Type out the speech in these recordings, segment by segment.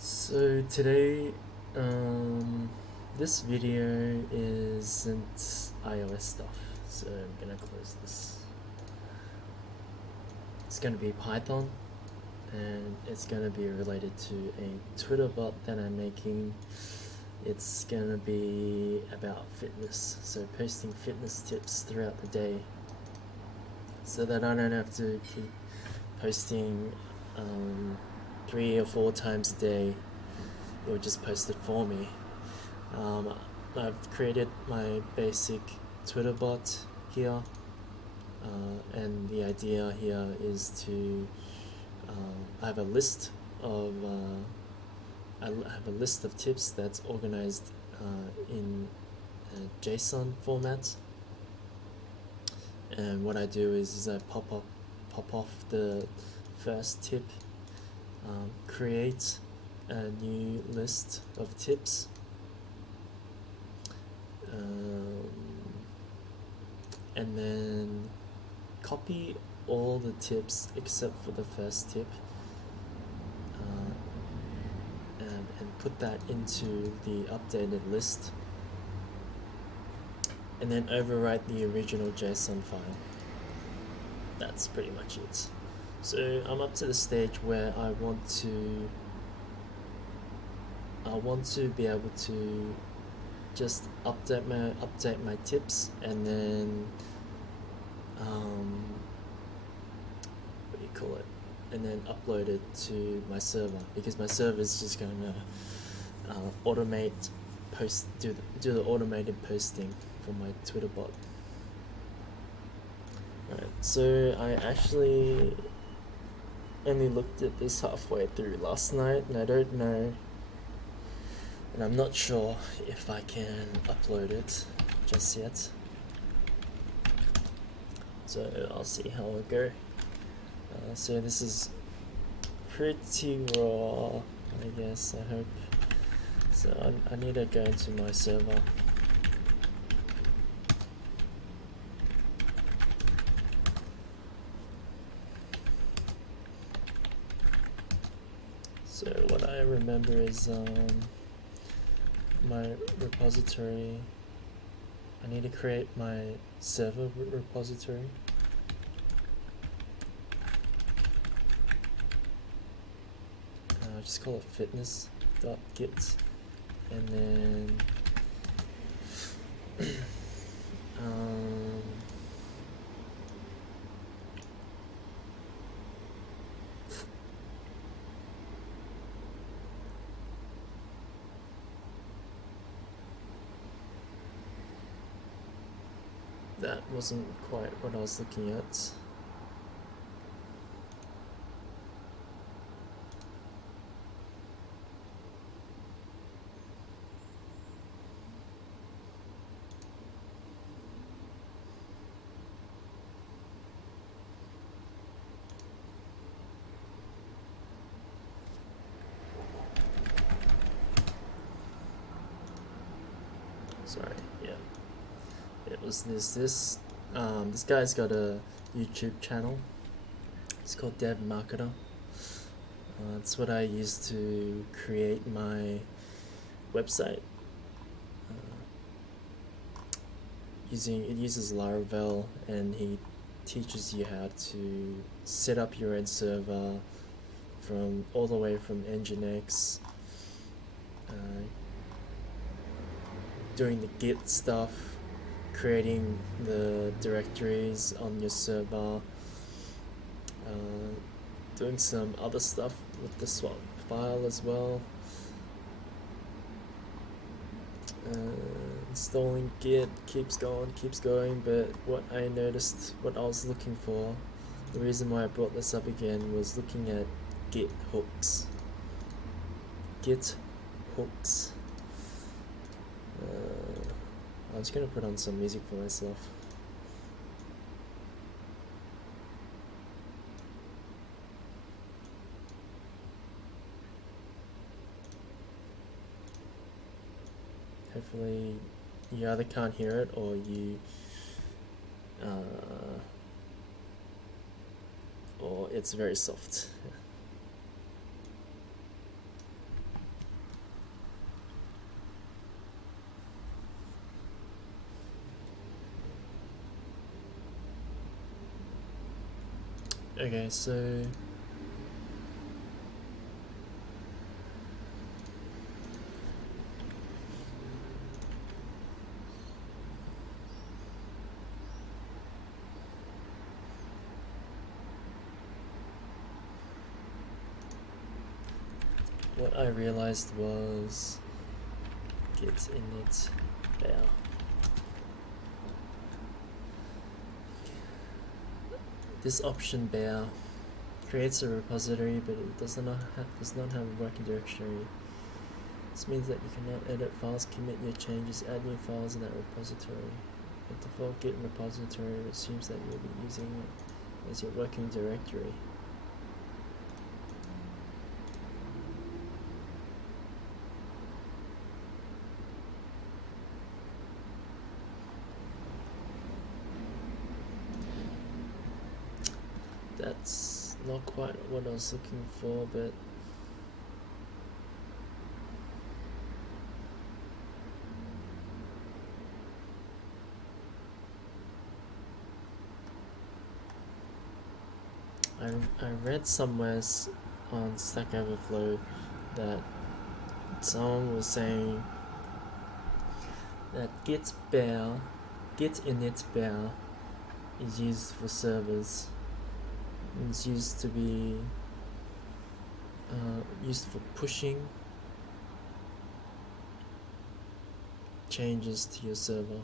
So today, this video isn't iOS stuff, so I'm gonna close this. It's gonna be Python, and it's gonna be related to a Twitter bot that I'm making. It's gonna be about fitness, so posting fitness tips throughout the day, so that I don't have to keep posting 3 or 4 times a day. It will just post it for me. I've created my basic Twitter bot here, and the idea here is to I have a list of tips that's organized in JSON format, and what I do is I pop off the first tip, create a new list of tips, and then copy all the tips except for the first tip, and put that into the updated list, and then overwrite the original JSON file. That's pretty much it. So I'm up to the stage where I want to be able to just update my tips, and then what do you call it? And then upload it to my server, because my server is just gonna do the automated posting for my Twitter bot. Right, so I actually only looked at this halfway through last night, and I don't know, and I'm not sure if I can upload it just yet. So I'll see how it go. So this is pretty raw, I guess, I hope. So I need to go into my server. So what I remember is my repository. I need to create my server repository. Just call it fitness.git, and then that wasn't quite what I was looking at. Sorry, yeah. It was this guy's got a YouTube channel. It's called Devmarketer. It's what I use to create my website. It uses Laravel, and he teaches you how to set up your own server from all the way from Nginx, doing the Git stuff, creating the directories on your server, doing some other stuff with the swap file as well, installing Git, keeps going, but what I noticed, what I was looking for, the reason why I brought this up again was looking at Git hooks. I'm just gonna put on some music for myself. Hopefully you either can't hear it, or or it's very soft. Okay, so what I realized was git init bear. This option bear creates a repository, but it does not have a working directory. This means that you cannot edit files, commit your changes, add new files in that repository. The default Git repository assumes that you'll be using it as your working directory. That's not quite what I was looking for, but I read somewhere on Stack Overflow that someone was saying that git init bear is used for servers. It's used to be used for pushing changes to your server.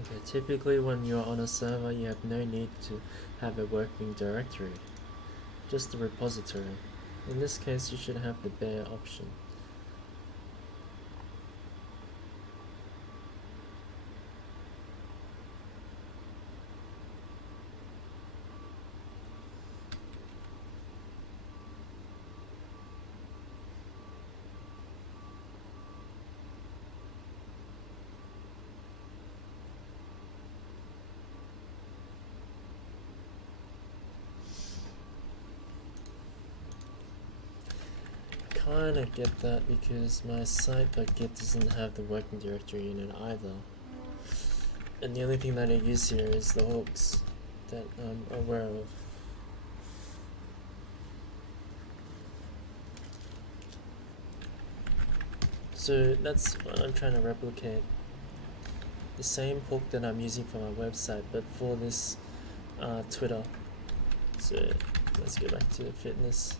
Okay, typically when you're on a server, you have no need to have a working directory, just a repository. In this case, you should have the bear option. Kinda get that because my site.git doesn't have the working directory in it either. And the only thing that I use here is the hooks that I'm aware of. So that's what I'm trying to replicate. The same hook that I'm using for my website, but for this Twitter. So let's go back to fitness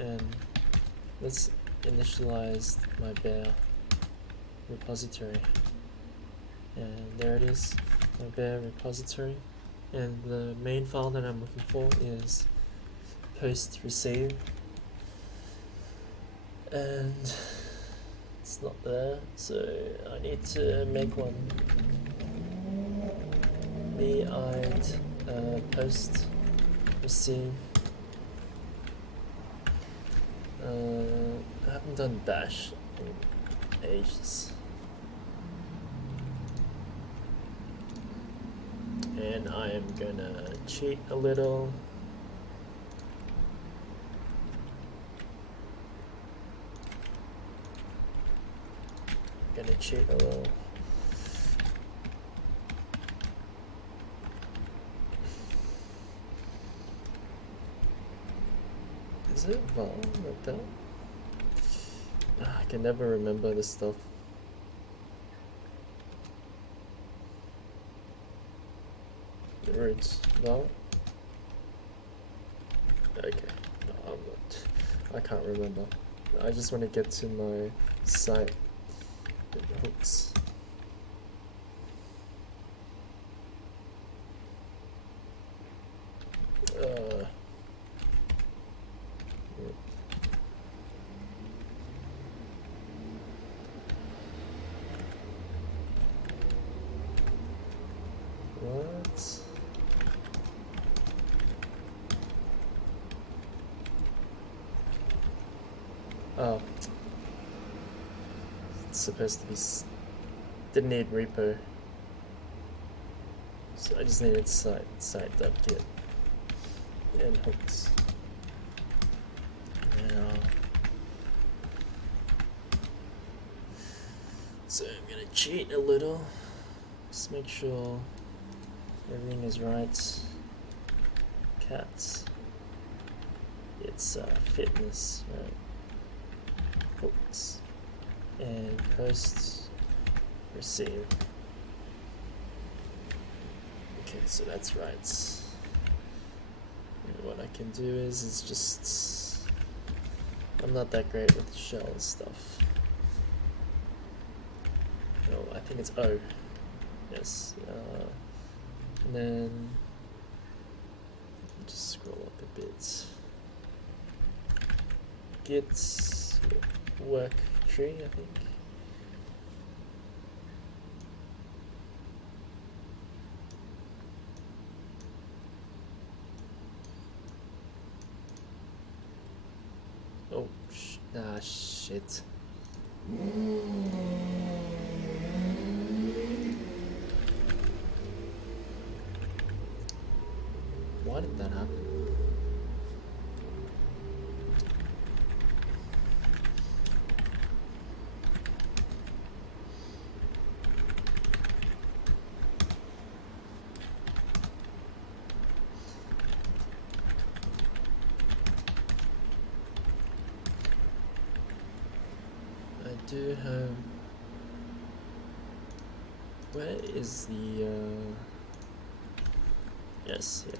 and let's initialize my bear repository. And there it is, my bear repository. And the main file that I'm looking for is post receive. And it's not there, so I need to make one. Post receive. I haven't done bash in ages. And I am gonna cheat a little. Is it val like that? I can never remember this stuff. The roots val. Okay, no, I'm not. I can't remember. I just want to get to my site with the hooks. What? Oh, it's supposed to be. Didn't need repo, so I just needed site.git and hooks. Now, so I'm gonna cheat a little. Just make sure everything is right. Cats. It's fitness, right? Hooks and post receive. Okay, so that's right. And what I can do is just I'm not that great with shell stuff. No, I think it's O. Yes. And then just scroll up a bit. Git work tree, I think. Oh, shit. Why did that happen? I do have. Where is the? Yes, yeah.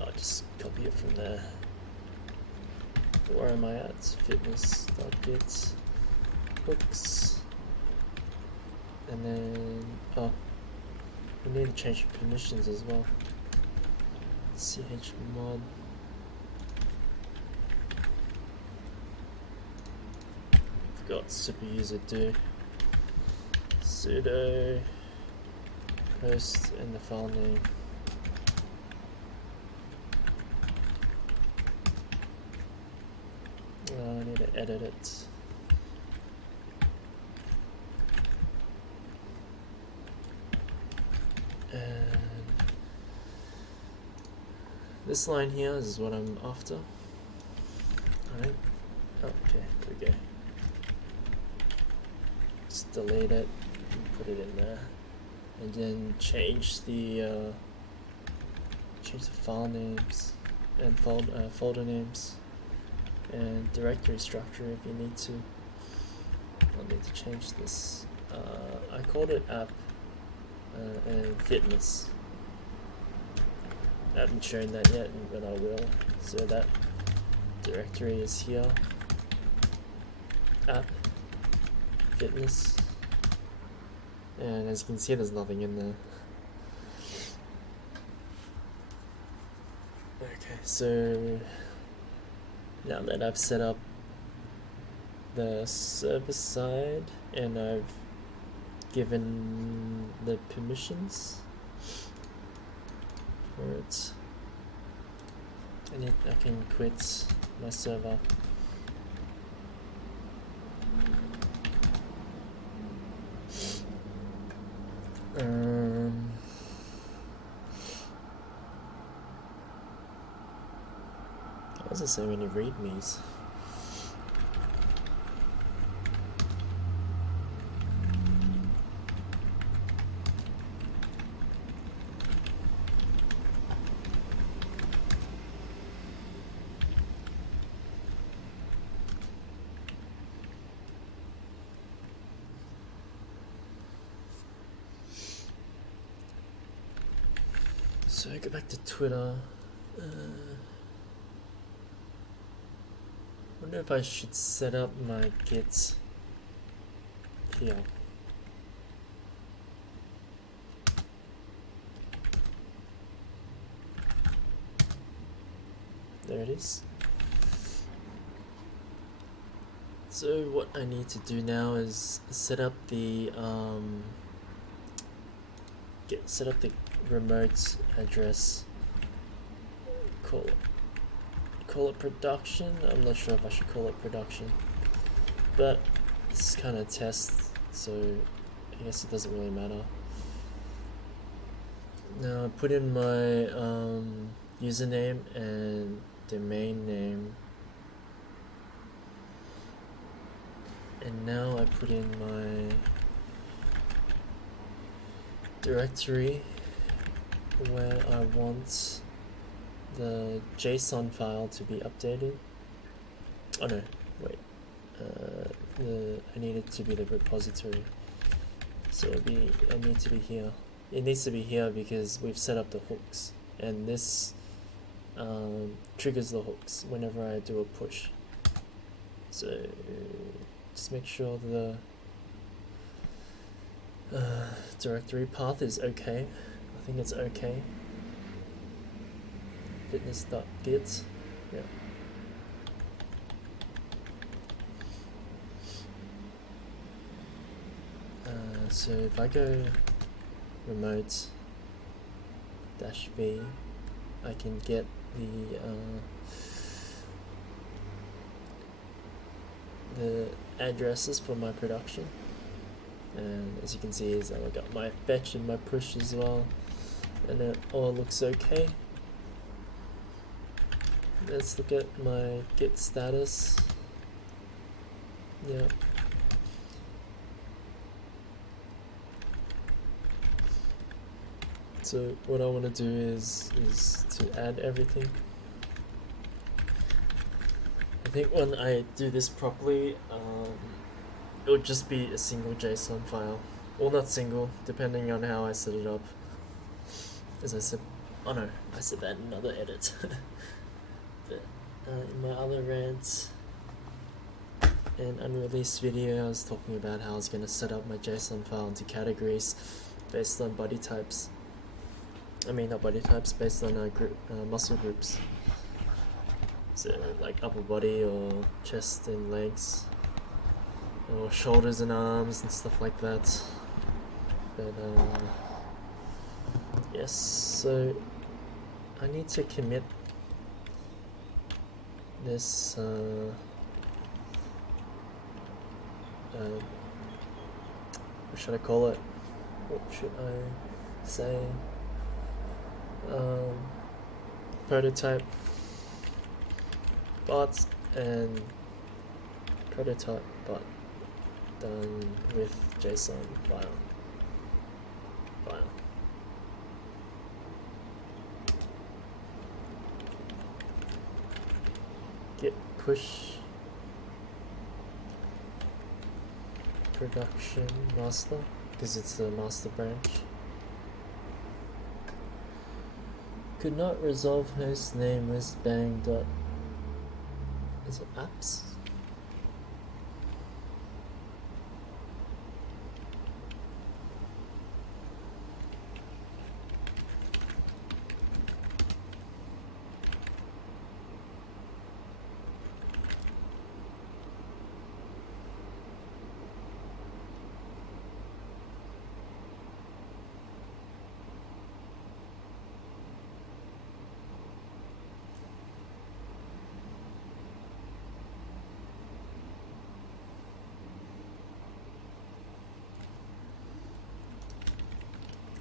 I'll just copy it from there. Where am I at? Fitness.git hooks, and then we need to change the permissions as well. Chmod. Forgot super user do sudo host and the file name. I need to edit it. And this line here is what I'm after. Alright. Okay, there we go. Just delete it and put it in there. And then change the file names and folder names and directory structure if you need to. I'll need to change this. I called it app and fitness. I haven't shown that yet, but I will. So that directory is here. App, fitness, and as you can see, there's nothing in there. Okay, so now that I've set up the server side and I've given the permissions for it, I can quit my server. Why does it say many readmes? So go back to Twitter. Wonder if I should set up my Git here. There it is. So what I need to do now is set up the remote address. Call it production. I'm not sure if I should call it production, but it's kind of test, so I guess it doesn't really matter. Now I put in my username and domain name, and now I put in my directory where I want the JSON file to be updated. Oh no, wait. I need it to be the repository. So I need to be here. It needs to be here because we've set up the hooks, and this triggers the hooks whenever I do a push. So just make sure the directory path is okay. I think it's okay. Fitness.git, yeah. So if I go remote -v, I can get the addresses for my production, and as you can see is I got my fetch and my push as well, and it all looks okay. Let's look at my Git status. Yeah. So what I want to do is to add everything. I think when I do this properly, it would just be a single JSON file. Well, not single, depending on how I set it up. As I said, oh no, I said that in another edit. But in my other rants and unreleased video, I was talking about how I was going to set up my JSON file into categories based on body types. I mean, not body types, based on muscle groups. So like upper body or chest and legs, or shoulders and arms and stuff like that. But yes, so I need to commit this what should I call it? What should I say? Prototype bots and prototype bot done with JSON file. Git push production master, because it's the master branch. Could not resolve host name list bang dot. Is it apps?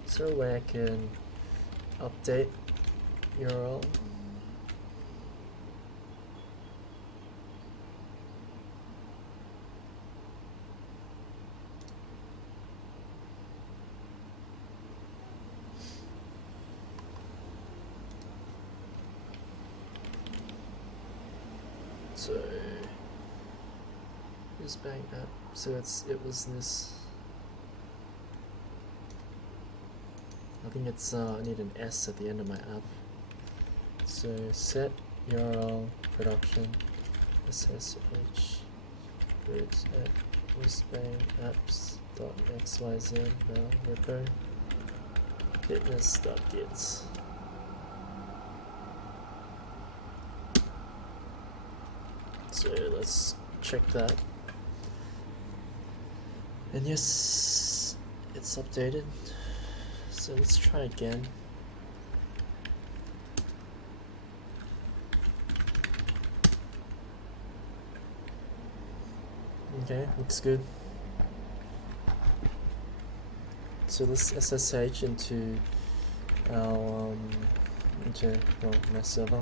Is there a way I can update URL? So just bang up. So it was this. I think it's I need an S at the end of my app. So set URL production SSH root at whisbang apps.xyz now repo fitness.git. So let's check that. And yes, it's updated. So let's try again. Okay, looks good. So let's SSH into our my server.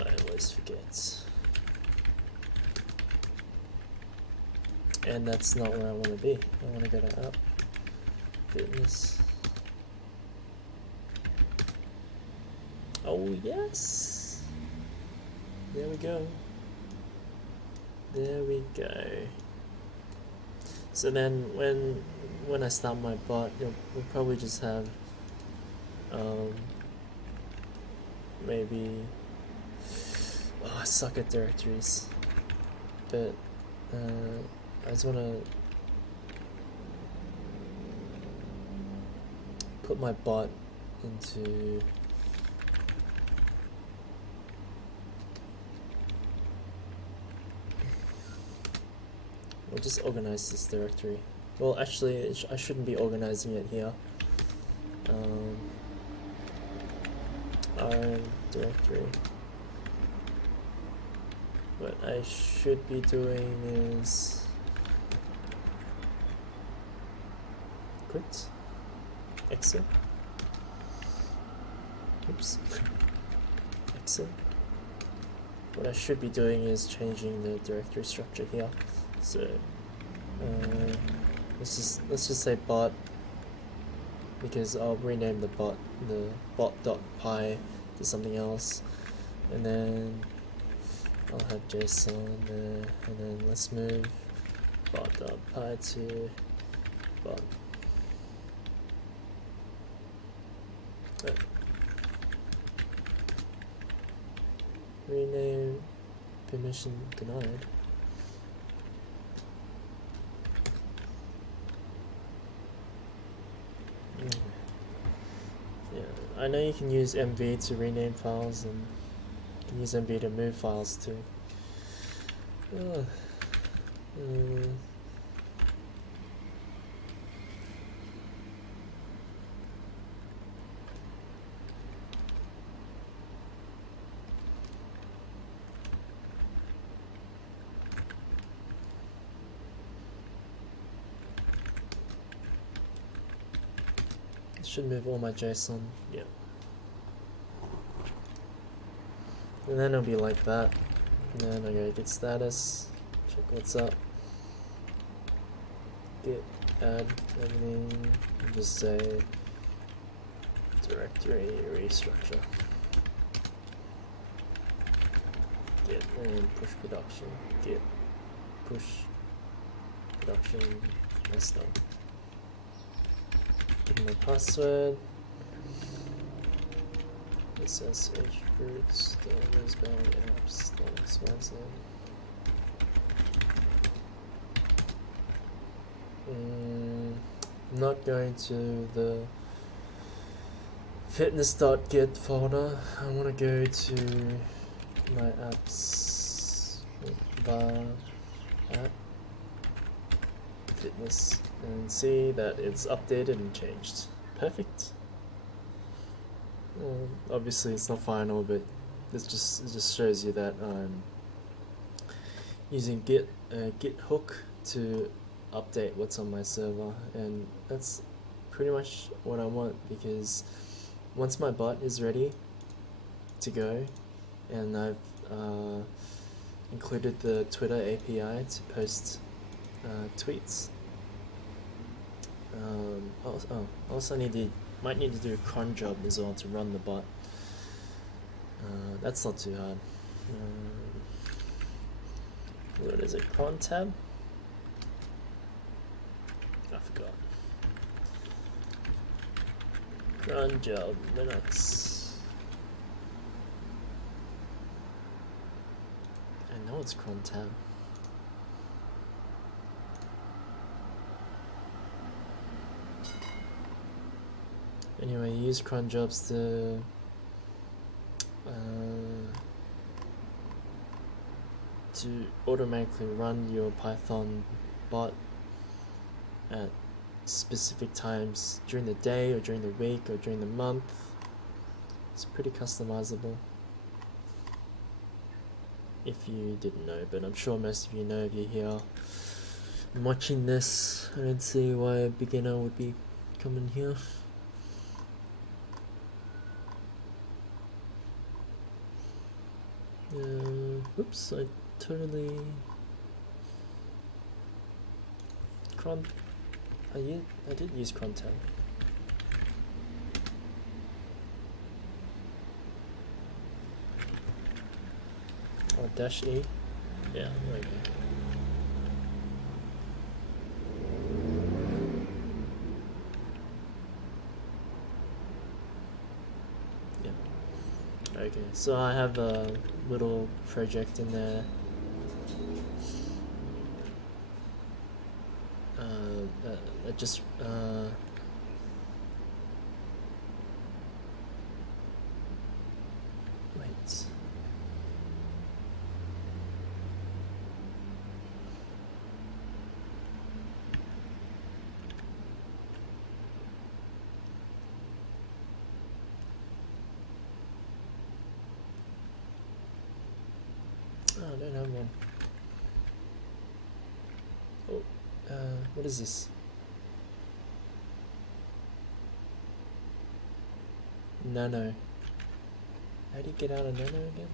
I always forget. And that's not where I want to be. I want to go to app, fitness. Oh yes! There we go. There we go. So then when I start my bot, we'll probably just have maybe I suck at directories, but I just want to put my bot into we'll just organize this directory. Well, actually, I shouldn't be organizing it here. Our directory. What I should be doing is quit, exit, oops, exit. What I should be doing is changing the directory structure here. So let's just say bot, because I'll rename the bot.py to something else, and then I'll have JSON there, and then let's move bot.py to bot. Rename permission denied. Yeah, I know you can use MV to rename files, and you can use MV to move files too. Should move all my JSON, yeah. And then it'll be like that. And then I go git status, check what's up, git add everything, and just say directory restructure. Git and push production, git push production, messed up. Give my password. SSH roots apps.xyz. I'm not going to the fitness.git folder. I want to go to my apps var app fitness and see that it's updated and changed. Perfect. Obviously it's not final, but it just shows you that I'm using git hook to update what's on my server, and that's pretty much what I want, because once my bot is ready to go and I've included the Twitter API to post tweets, Also might need to do a cron job as well to run the bot. That's not too hard. What is it? Cron tab? I forgot. Cron job Linux. I know it's cron tab. Anyway, use cron jobs to automatically run your Python bot at specific times during the day or during the week or during the month. It's pretty customizable. If you didn't know, but I'm sure most of you know if you're here watching this. I don't see why a beginner would be coming here. Oops, I totally cron. I did use cron tab. Oh, dash E. Yeah, there we go. Yeah. Okay, so I have a little project in there. Just wait. Oh, I don't have one. Oh, what is this? Nano. How do you get out of Nano again?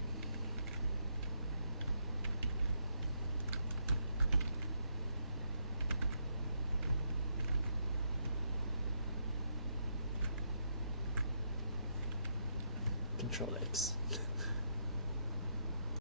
Control X.